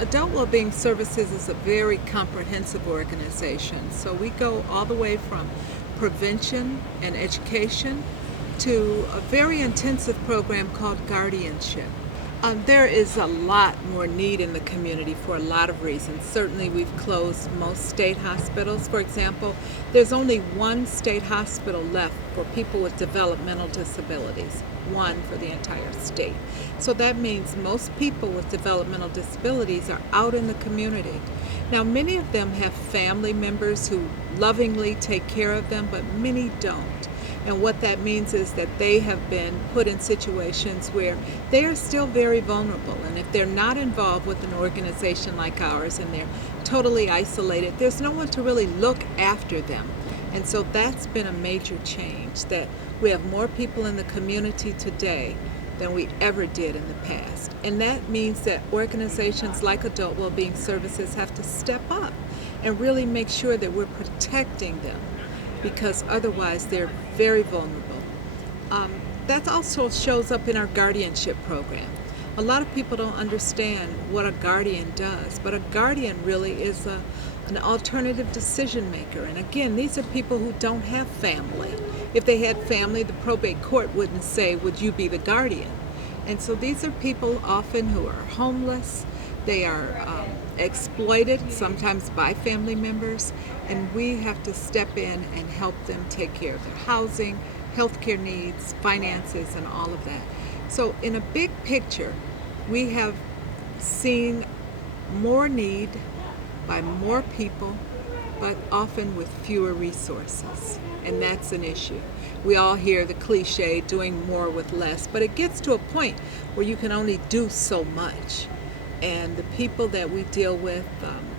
Adult Wellbeing Services is a very comprehensive organization. So we go all the way from prevention and education to a very intensive program called guardianship. There is a lot more need in the community for a lot of reasons. Certainly, we've closed most state hospitals. For example, there's only one state hospital left for people with developmental disabilities, one for the entire state. So that means most people with developmental disabilities are out in the community. Now, many of them have family members who lovingly take care of them, but many don't. And what that means is that they have been put in situations where they are still very vulnerable. And if they're not involved with an organization like ours and they're totally isolated, there's no one to really look after them. And so that's been a major change, that we have more people in the community today than we ever did in the past. And that means that organizations like Adult Wellbeing Services have to step up and really make sure that we're protecting them, because otherwise they're very vulnerable. That also shows up in our guardianship program. A lot of people don't understand what a guardian does, but a guardian really is an alternative decision maker. And again, these are people who don't have family. If they had family, the probate court wouldn't say, would you be the guardian? And so these are people often who are homeless. They are exploited, sometimes by family members, and we have to step in and help them take care of their housing, healthcare needs, finances, and all of that. So in a big picture, we have seen more need by more people, but often with fewer resources, and that's an issue. We all hear the cliche, doing more with less, but it gets to a point where you can only do so much. And the people that we deal with,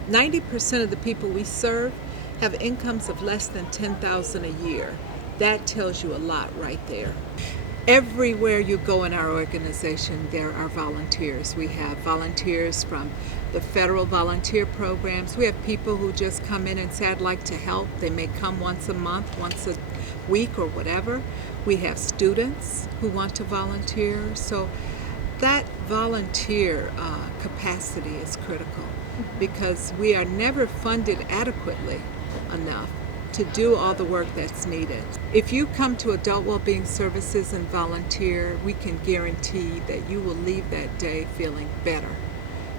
90% of the people we serve have incomes of less than $10,000 a year. That tells you a lot right there. Everywhere you go in our organization, there are volunteers. We have volunteers from the federal volunteer programs. We have people who just come in and say, I'd like to help. They may come once a month, once a week, or whatever. We have students who want to volunteer. So that volunteer capacity is critical, because we are never funded adequately enough to do all the work that's needed. If you come to Adult Wellbeing Services and volunteer, we can guarantee that you will leave that day feeling better.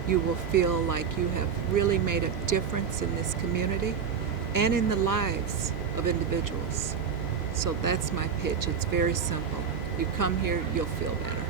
You will feel like you have really made a difference in this community and in the lives of individuals. So that's my pitch. It's very simple. You come here, you'll feel better.